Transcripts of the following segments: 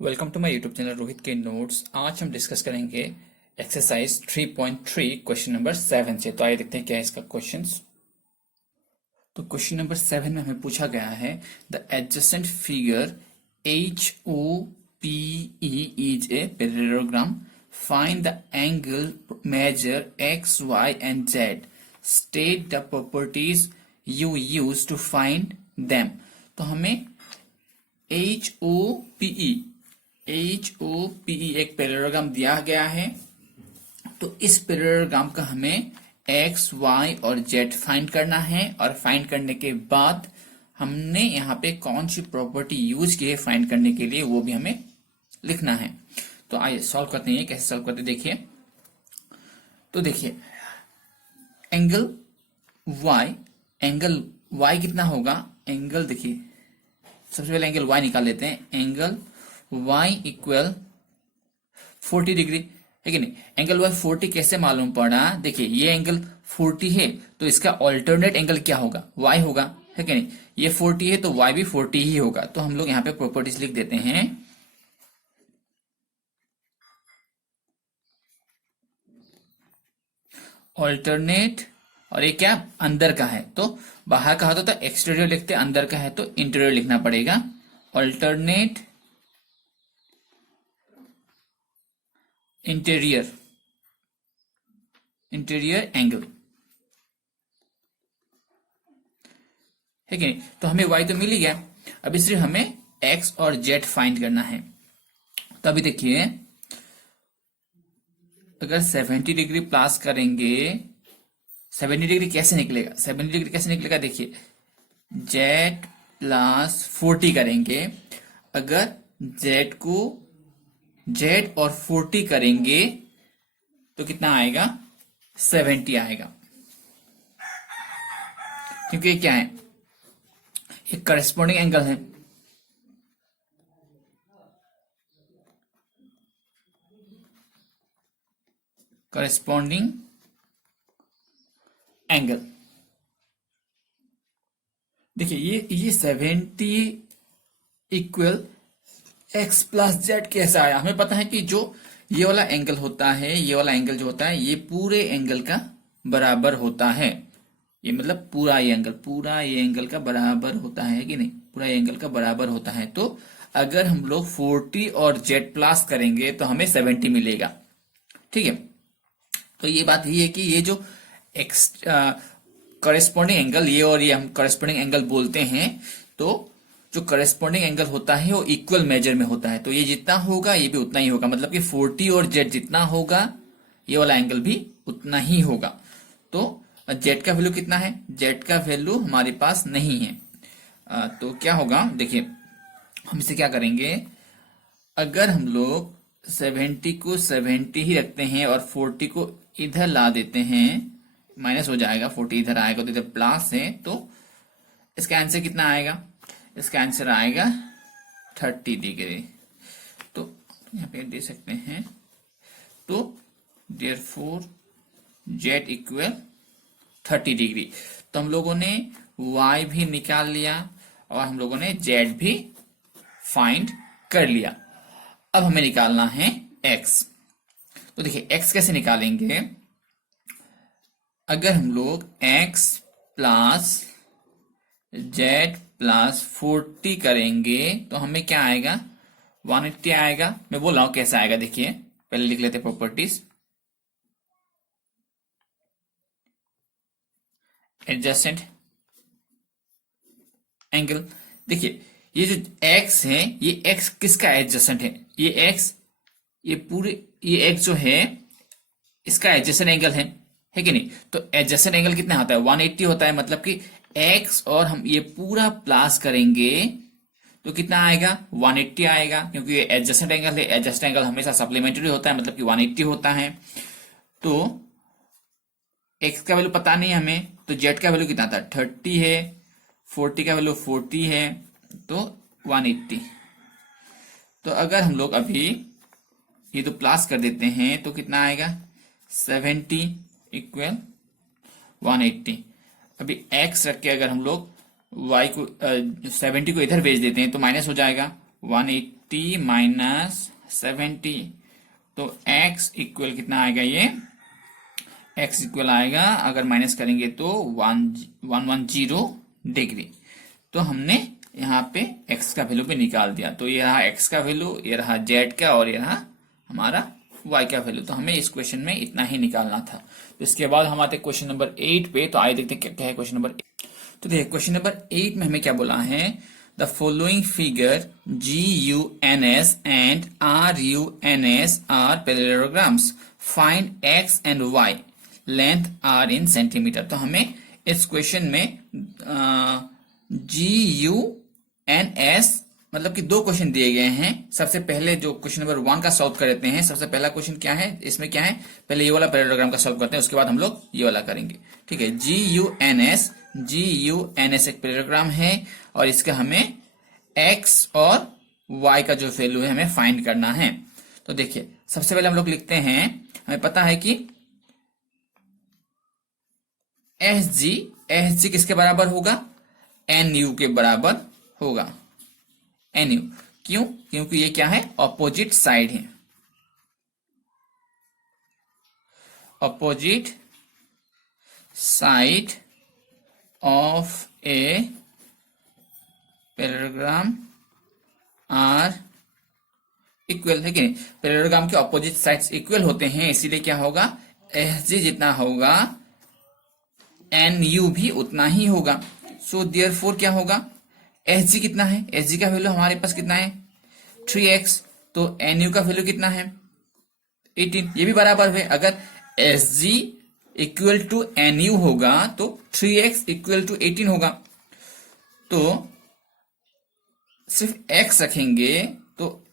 Welcome to my YouTube channel Rohit के notes. आज हम डिस्कस करेंगे एक्सरसाइज 3.3 क्वेश्चन नंबर 7 से। तो आइए देखते हैं क्या है इसका क्वेश्चंस। तो क्वेश्चन नंबर 7 में हमें पूछा गया है the adjacent figure H O P E is a parallelogram, find the angle measure x y and z, state the properties you use to find them. तो हमें एच ओ पी ई एक parallelogram दिया गया है। तो इस पैरेललोग्राम का हमें एक्स वाई और जेड फाइंड करना है, और फाइंड करने के बाद हमने यहाँ पे कौन सी प्रॉपर्टी यूज की है फाइंड करने के लिए, वो भी हमें लिखना है। तो आइए सॉल्व करते हैं। कैसे सॉल्व करते हैं देखिए। तो देखिए एंगल वाई कितना होगा। एंगल देखिए, सबसे पहले एंगल y निकाल लेते हैं। एंगल y इक्वल 40 डिग्री है कि नहीं। एंगल y 40 कैसे मालूम पड़ा। देखिए ये एंगल 40 है तो इसका ऑल्टरनेट एंगल क्या होगा, y होगा, है कि नहीं। ये 40 है तो y भी 40 ही होगा। तो हम लोग यहाँ पे प्रॉपर्टीज लिख देते हैं। ऑल्टरनेट, और ये क्या अंदर का है, तो बाहर का होता तो एक्सटीरियर लिखते, अंदर का है तो इंटीरियर लिखना पड़ेगा। ऑल्टरनेट इंटीरियर एंगल, है कि नहीं। तो हमें y तो मिल ही गया, अभी सिर्फ हमें x और z फाइंड करना है। तो अभी देखिए अगर 70 डिग्री प्लस करेंगे, 70 डिग्री कैसे निकलेगा, 70 डिग्री कैसे निकलेगा देखिए, z प्लस 40 करेंगे। अगर z को z और 40 करेंगे तो कितना आएगा, 70 आएगा। क्योंकि ये क्या है, ये करस्पॉन्डिंग एंगल है। करस्पॉन्डिंग एंगल देखिए, ये 70 इक्वल एक्स प्लस जेड कैसा आया। हमें पता है कि जो ये वाला एंगल होता है, ये वाला एंगल जो होता है ये पूरे एंगल का बराबर होता है। ये मतलब पूरा ये एंगल का बराबर होता है कि नहीं, पूरा ये एंगल का बराबर होता है। तो अगर हम लोग 40 और जेड प्लस करेंगे तो हमें 70 मिलेगा, ठीक है। तो ये बात ये है कि ये जो करेस्पॉन्डिंग एंगल, ये और ये हम करेस्पॉन्डिंग एंगल बोलते हैं। तो जो करेस्पॉन्डिंग एंगल होता है वो इक्वल मेजर में होता है। तो ये जितना होगा ये भी उतना ही होगा, मतलब कि 40 और जेड जितना होगा ये वाला एंगल भी उतना ही होगा। तो जेड का वैल्यू कितना है, जेड का वैल्यू हमारे पास नहीं है। तो क्या होगा देखिए, हम इसे क्या करेंगे, अगर हम लोग 70 को 70 ही रखते हैं और 40 को इधर ला देते हैं, माइनस हो जाएगा, 40 इधर आएगा तो इधर प्लस है, तो इसका आंसर कितना आएगा, इसका आंसर आएगा 30 डिग्री। तो यहाँ पे दे सकते हैं। तो देयरफॉर जेड इक्वल 30 डिग्री। तो हम लोगों ने y भी निकाल लिया और हम लोगों ने z भी फाइंड कर लिया। अब हमें निकालना है x। तो देखिए x कैसे निकालेंगे, अगर हम लोग x प्लस जेड प्लस 40 करेंगे तो हमें क्या आएगा, 180 आएगा। मैं बोल रहा हूं कैसे आएगा, देखिए पहले लिख लेते प्रॉपर्टीज। एडजेसेंट एंगल, देखिए ये जो x है, ये x किसका एडजेसेंट है, ये x, ये x जो है इसका एडजेसेंट एंगल है कि नहीं। तो एडजेसेंट एंगल कितना होता है, 180 होता है। मतलब कि x और हम ये पूरा प्लस करेंगे तो कितना आएगा, 180 आएगा। क्योंकि ये एडजेसेंट एंगल है, एडजेसेंट एंगल हमेशा सप्लीमेंट्री होता है, मतलब कि 180 होता है। तो x का वैल्यू पता नहीं हमें, तो z का वैल्यू कितना था, 30 है, 40 का वैल्यू 40 है, तो 180। तो अगर हम लोग अभी ये तो प्लस कर देते हैं तो कितना आएगा, 70 इक्वल 180। अभी x रख के अगर हम लोग y को 70 को इधर भेज देते हैं तो माइनस हो जाएगा, t माइनस 70, तो x इक्वल कितना आएगा ये, x इक्वल आएगा अगर माइनस करेंगे तो 110 डिग्री। तो हमने यहाँ पे x का वैल्यू पे निकाल दिया, तो ये रहा x का वैल्यू, ये रहा z का, और ये रहा हमारा y का वैल्यू। तो हमें इस क्वेश्चन में इतना ही निकालना था। तो इसके बाद हम आते क्वेश्चन नंबर 8 पे। तो आइए देखते हैं क्या है क्वेश्चन नंबर 8। तो देखिए क्वेश्चन नंबर 8 में हमें क्या बोला है, the following figure GUNS and RUNS are parallelograms, find x and y, length r in centimetre. तो हमें इस क्वेश्चन में GUNS मतलब कि दो क्वेश्चन दिए गए हैं। सबसे पहले जो क्वेश्चन नंबर 1 का सॉल्व कर लेते हैं। सबसे पहला क्वेश्चन क्या है, इसमें क्या है, पहले ये वाला पैरेललोग्राम का सॉल्व करते हैं, उसके बाद हम लोग ये वाला करेंगे। ठीक है, GUNS एक पैरेललोग्राम है और इसका हमें x और y का जो वैल्यू है हमें फाइंड करना है। तो देखिए सबसे पहले हम लोग लिखते हैं, हमें पता है कि SG किसके बराबर होगा, NU के बराबर होगा, NU। क्यों, क्योंकि ये क्या है, ऑपोजिट साइड है, opposite side of a parallelogram are equal है कि नहीं। पैरेललोग्राम के ऑपोजिट साइड्स इक्वल होते हैं, इसीलिए क्या होगा, SG जितना होगा NU भी उतना ही होगा। सो देयरफॉर क्या होगा, SG कितना है, SG का वैल्यू हमारे पास कितना है 3x, तो NU का वैल्यू कितना है 18, ये भी बराबर है। अगर SG इक्वल टू NU होगा तो 3x इक्वल टू 18 होगा। तो सिर्फ x रखेंगे तो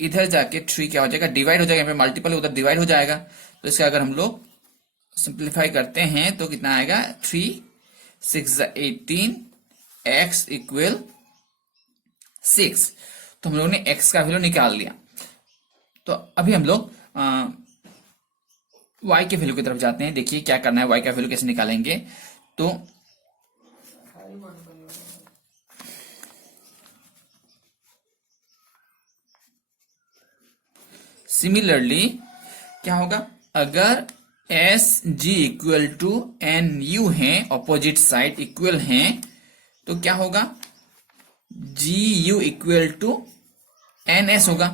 इधर जाके 3 क्या हो जाएगा, डिवाइड हो जाएगा, यहाँ पे मल्टीपल उधर डिवाइड हो जाएगा। तो इसका अगर हम लोग सिंप्लीफाई करते हैं तो कितना आएगा, 3 6 18, x इक्वल 6। तो हम लोगों ने x का वैल्यू निकाल लिया। तो अभी हम लोग y के वैल्यू की तरफ जाते हैं। देखिए क्या करना है, y का वैल्यू कैसे निकालेंगे। तो सिमिलरली क्या होगा, अगर SG इक्वल टू NU है, ऑपोजिट साइड इक्वल हैं, तो क्या होगा, GU इक्वल टू NS होगा,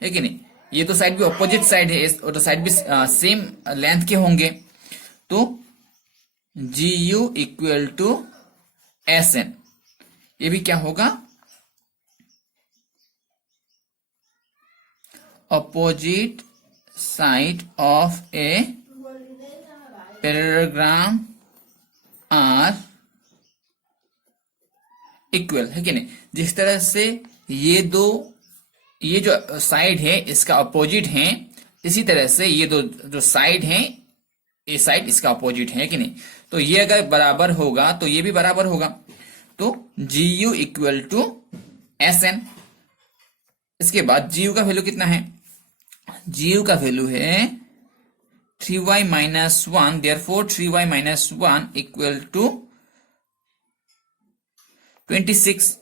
है कि नहीं। ये तो साइड भी ऑपोजिट साइड है और तो साइड भी सेम लेंथ के होंगे। तो GU इक्वल टू SN, ये भी क्या होगा, opposite side of a parallelogram are equal, है कि नहीं। जिस तरह से ये जो साइड है इसका अपोजिट है, इसी तरह से ये दो जो साइड है, ये साइड इसका अपोजिट है कि नहीं। तो ये अगर बराबर होगा तो ये भी बराबर होगा। तो GU इक्वल टू SN। इसके बाद GU का वैल्यू कितना है, GU का वैल्यू है 3y minus 1, therefore 3y minus 1 equal to 26।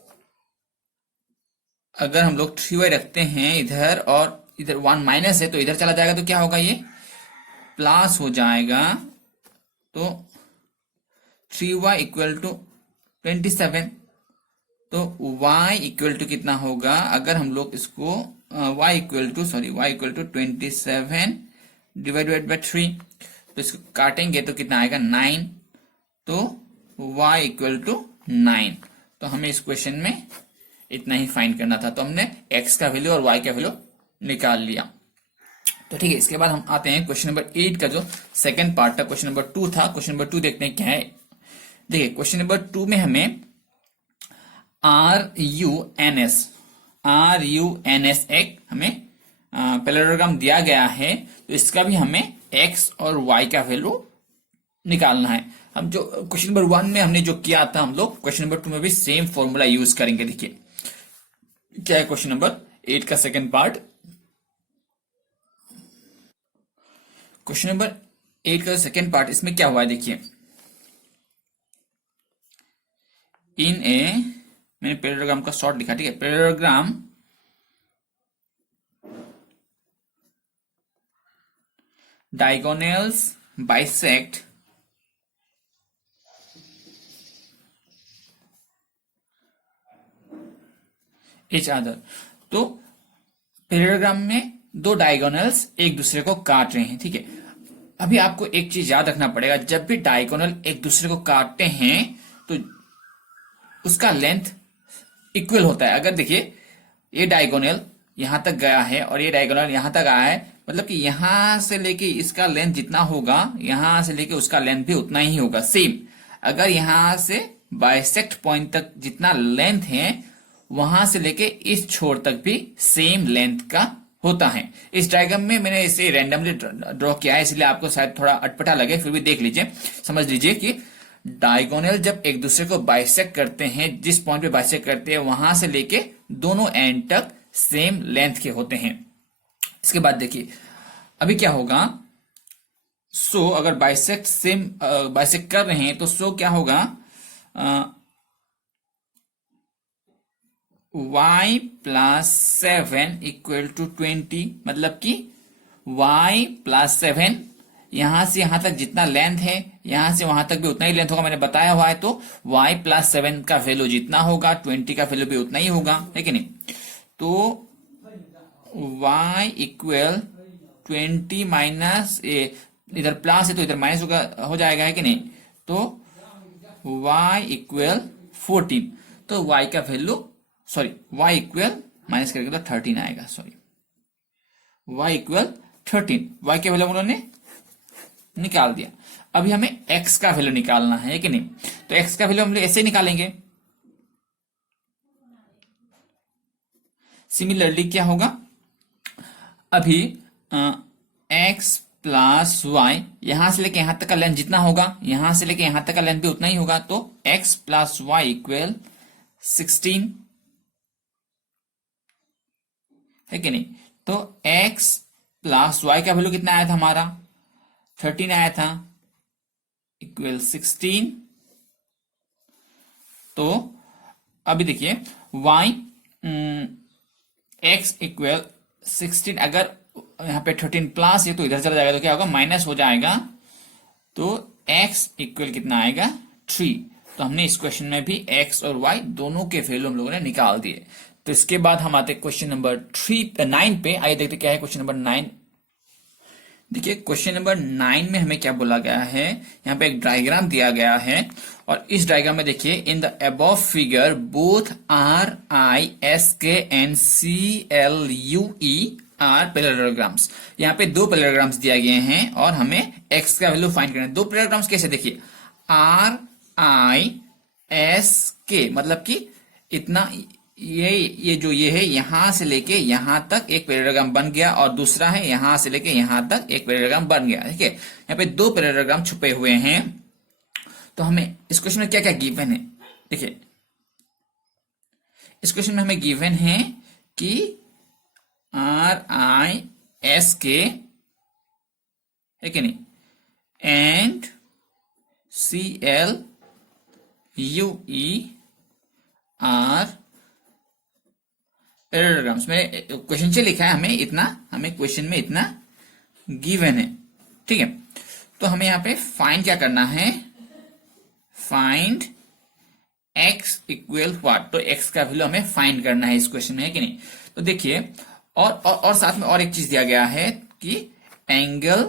अगर हम लोग 3y रखते हैं इधर और इधर 1 माइनस है तो इधर चला जाएगा, तो क्या होगा, ये प्लस हो जाएगा। तो 3y इक्वल टू 27। तो y इक्वल टू कितना होगा, अगर हम लोग इसको y equal to 27 divided by 3, तो इसको काटेंगे तो कितना आएगा 9। तो y इक्वल टू 9। तो हमें इस क्वेश्चन में इतना ही फाइंड करना था। तो हमने x का वैल्यू और y का वैल्यू निकाल लिया। तो ठीक है, इसके बाद हम आते हैं क्वेश्चन नंबर 8 का जो सेकंड पार्ट था। क्वेश्चन नंबर 2 था, क्वेश्चन नंबर 2 देखते हैं क्या है। देखिए क्वेश्चन नंबर 2 में हमें RUNS एक हमें पैरेललोग्राम दिया गया है, तो इसका भी हमें x और y का वैल्यू निकालना है। हम जो क्वेश्चन नंबर 1 में हमने जो किया था, हम लोग क्वेश्चन नंबर 2 में भी सेम फॉर्मूला यूज करेंगे। देखिए क्या है क्वेश्चन नंबर 8 का सेकंड पार्ट। क्वेश्चन नंबर 8 का सेकंड पार्ट, इसमें क्या हुआ है देखिए, मैंने पैरेललोग्राम का शॉर्ट लिखा, ठीक है। Parallelogram diagonals bisect each other। तो पैरेललोग्राम में दो डायगोनल्स एक दूसरे को काट रहे हैं, ठीक है। अभी आपको एक चीज याद रखना पड़ेगा, जब भी डायगोनल एक दूसरे को काटते हैं तो उसका लेंथ इक्वल होता है। अगर देखिए ये डायगोनल यहां तक गया है और ये डायगोनल यहां तक आया है, मतलब कि यहां से लेके इसका लेंथ जितना होगा यहां से लेके उसका लेंथ भी उतना ही होगा, सेम। अगर यहां से बाइसेक्ट पॉइंट तक जितना लेंथ है वहां से लेके इस छोर तक भी सेम लेंथ का होता है। इस डायग्राम में मैंने इसे रैंडमली ड्रॉ किया है, इसलिए आपको शायद थोड़ा अटपटा लगे, फिर भी देख लीजिए, समझ लीजिए कि डायगोनल जब एक दूसरे को बाइसेक्ट करते हैं, जिस पॉइंट पे बाइसेक्ट करते हैं वहां से लेके दोनों एंड तक सेम लेंथ के होते हैं। इसके बाद देखिए अभी क्या होगा, अगर बाइसेक्ट कर रहे हैं तो क्या होगा, y प्लस 7 इक्वल टू 20, मतलब कि y प्लस 7 यहां से यहां तक जितना लेंथ है यहां से वहां तक भी उतना ही लेंथ होगा, मैंने बताया हुआ है। तो y प्लस 7 का वैल्यू जितना होगा 20 का वैल्यू भी उतना ही होगा, है कि नहीं। तो y इक्वल 20 माइनस, इधर प्लस है तो इधर माइनस हो जाएगा, है कि नहीं। तो y इक्वल 14, तो y का वैल्यू y इक्वल माइनस करके तो 13 आएगा, y इक्वल 13, y के वैल्यू उन्होंने निकाल दिया। अभी हमें x का वैल्यू निकालना है कि नहीं, तो x का वैल्यू हम लोग ऐसे निकालेंगे। सिमिलरली क्या होगा, अभी x प्लस वाई, यहां से लेके यहां तक का लेंथ जितना होगा यहां से लेके यहां तक का लेंथ भी उतना ही होगा, तो x प्लस वाई इक्वल 16, है कि नहीं। तो x प्लस वाई का वैल्यू कितना आया था हमारा, 13 आया था, इक्वल 16। तो अभी देखिए y x इक्वल 16, अगर यहां पे 13 प्लस है तो इधर चला जाएगा तो क्या होगा, माइनस हो जाएगा। तो x इक्वल कितना आएगा, 3। तो हमने इस क्वेश्चन में भी x और y दोनों के वैल्यू हम लोगों ने निकाल दिए। तो इसके बाद हम आते क्वेश्चन नंबर 9 पे। आइए देखते क्या है क्वेश्चन नंबर 9। देखिए क्वेश्चन नंबर 9 में हमें क्या बोला गया है, यहाँ पे एक डायग्राम दिया गया है और इस डायग्राम में देखिए, in the above figure both RISK and CLUE are parallelograms. यहाँ पे दो पैरेललोग्राम्स दिए गए हैं और हमें x का वैल्यू फाइंड करना है। दो पैरेललोग्राम्स कैसे, देखिए RISK मतलब कि इतना, ये है यहां से लेके यहां तक एक पैरेललोग्राम बन गया और दूसरा है यहां से लेके यहां तक एक पैरेललोग्राम बन गया, ठीक है। यहाँ पे दो पैरेललोग्राम छुपे हुए हैं। तो हमें इस क्वेश्चन में क्या क्या गिवन है, देखिए इस क्वेश्चन में हमें गिवन है कि RISK, है कि नहीं, एंड CLUE आर पैरेललोग्राम्स। मैंने क्वेश्चन से लिखा है हमें इतना, हमें क्वेश्चन में इतना गिवन है, ठीक है। तो हमें यहाँ पे फाइंड क्या करना है, फाइंड x इक्वल व्हाट। तो x का वैल्यू हमें फाइंड करना है इस क्वेश्चन में, है कि नहीं। तो देखिए और साथ में और एक चीज दिया गया है कि एंगल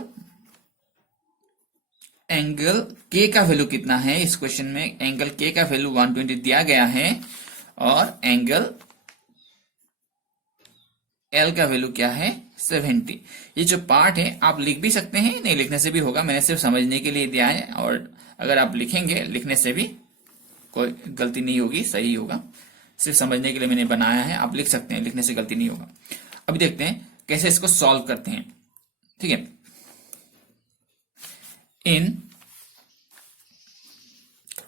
k का वैल्यू कितना है। इस क्वेश्चन में एंगल k का वैल्यू 120 दिया गया है और एंगल L का वैल्यू क्या है, 70। ये जो पार्ट है आप लिख भी सकते हैं, नहीं लिखने से भी होगा, मैंने सिर्फ समझने के लिए दिया है। और अगर आप लिखेंगे लिखने से भी कोई गलती नहीं होगी, सही होगा। सिर्फ समझने के लिए मैंने बनाया है, आप लिख सकते हैं, लिखने से गलती नहीं होगा। अभी देखते हैं कैसे इसको सॉल्व करते हैं, ठीक है।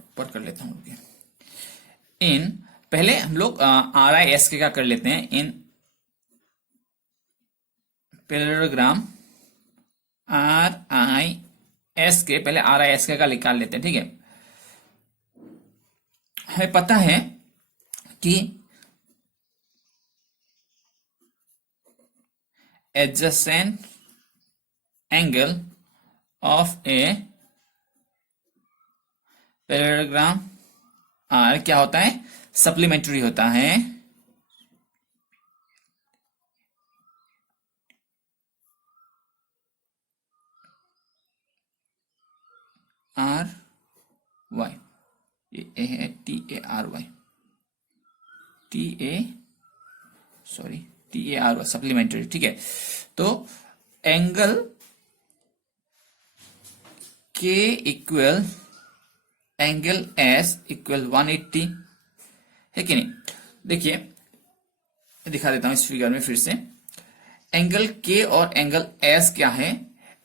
ऊपर कर लेता हूं, पहले हम लोग RISK का कर लेते हैं। इन पैरेललोग्राम RISK, पहले RISK का निकाल लेते हैं, ठीक है। हमें पता है कि adjacent angle of a parallelogram are क्या होता है, सप्लीमेंट्री होता है। आर वाई, ये ए है, T A R Y, T A sorry T A R Y supplementary, ठीक है। तो एंगल के इक्वल एंगल एस इक्वल 180 है कि नहीं। देखिए दिखा देता हूं इस फिगर में फिर से। एंगल के और एंगल एस क्या है,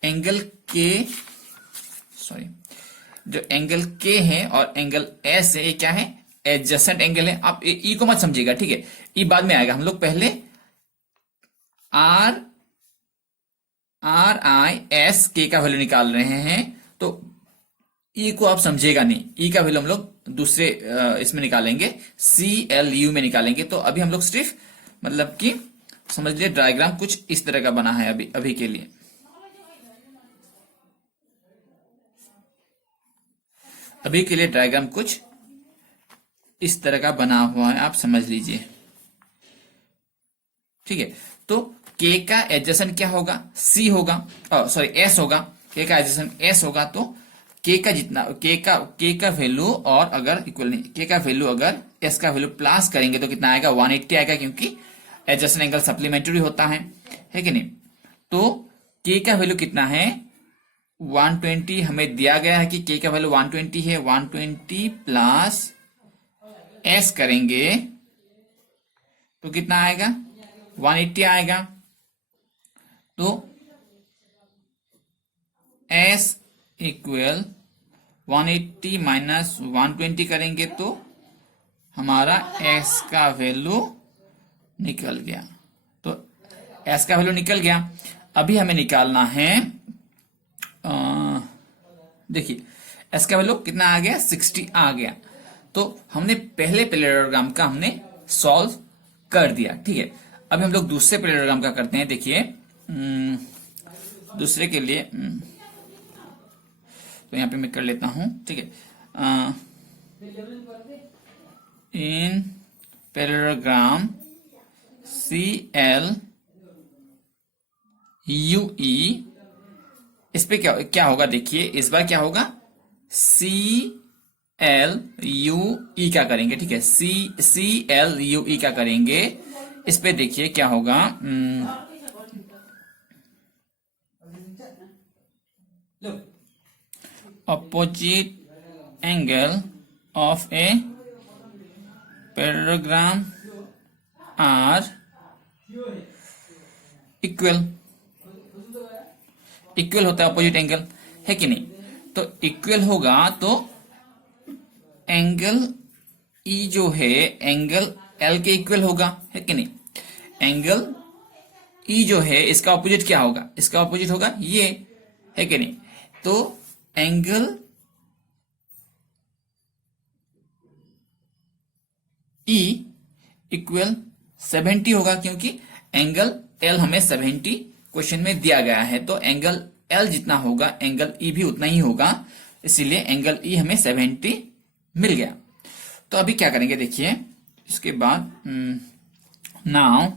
एंगल के सॉरी जो एंगल के है और एंगल एस है ये क्या है, एडजेसेंट एंगल है। आप ई को मत समझिएगा, ठीक है, ई बाद में आएगा। हम लोग पहले आर आई एस के का वैल्यू निकाल रहे हैं, तो ई को आप समझिएगा नहीं, ई का वैल्यू हम लोग दूसरे इसमें निकालेंगे, सी एल यू में निकालेंगे। तो अभी हम लोग सिर्फ मतलब कि समझ लिए डायग्राम कुछ इस तरह का बना है अभी के लिए। अभी के लिए डायग्राम कुछ इस तरह का बना हुआ है, आप समझ लीजिए, ठीक है। तो के का एडजेसेंट क्या होगा, सी होगा, सॉरी एस होगा। के का एडजेसेंट एस होगा, तो के का जितना के का वैल्यू और अगर इक्वल नहीं, के का वैल्यू अगर एस का वैल्यू प्लस करेंगे तो कितना आएगा, 180 आएगा, क्योंकि एडजेसेंट एंगल सप्लीमेंट्री होता है कि नहीं। तो के का वैल्यू कितना है, 120 हमें दिया गया है कि के का वैल्यू 120 है। 120 प्लस एस करेंगे तो कितना आएगा, 180 आएगा। तो एस इक्वल 180 माइनस 120 करेंगे तो हमारा एस का वैल्यू निकल गया। तो एस का वैल्यू निकल गया। अभी हमें निकालना है, देखिए एस का वैल्यू कितना आ गया, 60 आ गया। तो हमने पहले पैरेललोग्राम का हमने सॉल्व कर दिया, ठीक है। अब हम लोग दूसरे पैरेललोग्राम का करते हैं। देखिए दूसरे के लिए तो यहां पे मैं कर लेता हूं, ठीक है। In parallelogram C L U E, इस पे क्या होगा, देखिए इस बार क्या होगा, सी एल यू ई का करेंगे, ठीक है। सी एल यू ई का करेंगे। इस पे देखिए क्या होगा, opposite angle of a parallelogram are equal होता है अपोजिट एंगल, है कि नहीं। तो इक्वल होगा तो एंगल ई जो है एंगल एल के इक्वल होगा, है कि नहीं। एंगल ई जो है इसका ऑपोजिट क्या होगा, इसका ऑपोजिट होगा ये, है कि नहीं। तो एंगल ई इक्वल 70 होगा, क्योंकि एंगल एल हमें 70 क्वेश्चन में दिया गया है। तो एंगल एल जितना होगा एंगल ई भी उतना ही होगा, इसीलिए एंगल ई हमें 70 मिल गया। तो अभी क्या करेंगे, देखिए इसके बाद नाउ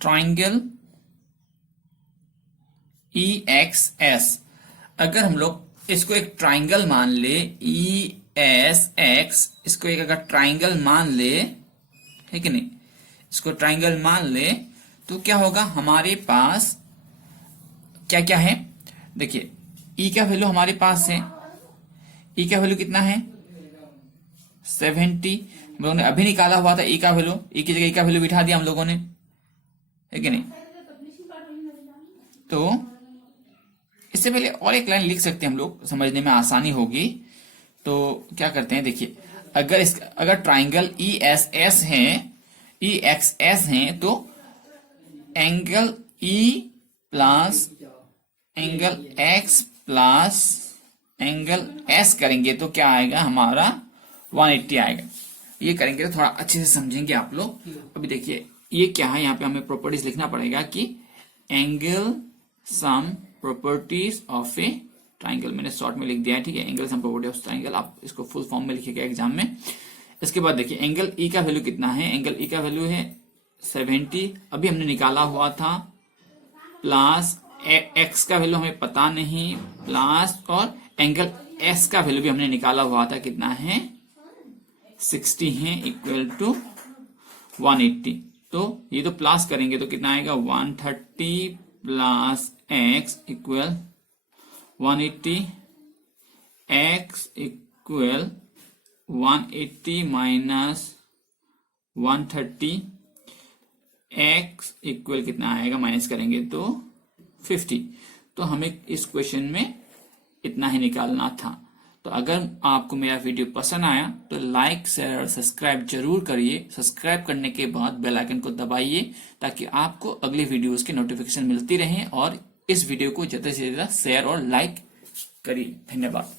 ट्राइंगल ई एक्स एस, अगर हम लोग इसको एक ट्राइंगल मान ले, ई एस एक्स, इसको एक अगर ट्राइंगल मान ले, है कि नहीं, इसको ट्राइंगल मान ले, तो क्या होगा, हमारे पास क्या क्या है, देखिए ई का वैल्यू हमारे पास है, ई का वैल्यू कितना है 70, हम लोगों ने अभी निकाला हुआ था ई का वैल्यू, ई की जगह ई का वैल्यू बिठा दिया हम लोगों ने, है कि नहीं। तो इससे पहले और एक लाइन लिख सकते हैं हम लोग, समझने में आसानी होगी। तो क्या करते हैं, देखिए अगर ट्राइंगल ई एस एस है, ई एक्स एस है, तो angle E plus angle x plus angle S करेंगे तो क्या आएगा, हमारा 180 आएगा। ये करेंगे तो थोड़ा अच्छे से समझेंगे आप लोग। अभी देखिए ये क्या है, यहाँ पे हमें प्रॉपर्टीज लिखना पड़ेगा कि angle sum properties of a triangle, मैंने शॉर्ट में लिख दिया है, ठीक है, angle sum property of triangle, आप इसको फुल फॉर्म में लिखिएगा एग्जाम में। इसके बाद देखिए एंगल ई का वैल्यू कितना है, एंगल ई का वैल्यू है 70, अभी हमने निकाला हुआ था, प्लस एक्स का वैल्यू हमें पता नहीं, प्लस और एंगल एस का वैल्यू भी हमने निकाला हुआ था, कितना है 60 है, इक्वल टू 180। तो ये तो प्लस करेंगे तो कितना आएगा 130 plus x equal 180, x equal 180 minus 130, x equal कितना आएगा, माइनस करेंगे तो 50। तो हमें इस क्वेश्चन में इतना ही निकालना था। तो अगर आपको मेरा वीडियो पसंद आया तो लाइक, शेयर और सब्सक्राइब जरूर करिए। सब्सक्राइब करने के बाद बेल आइकन को दबाइए ताकि आपको अगली वीडियोस की नोटिफिकेशन मिलती रहे, और इस वीडियो को ज्यादा से ज्यादा शेयर और लाइक करिए। धन्यवाद।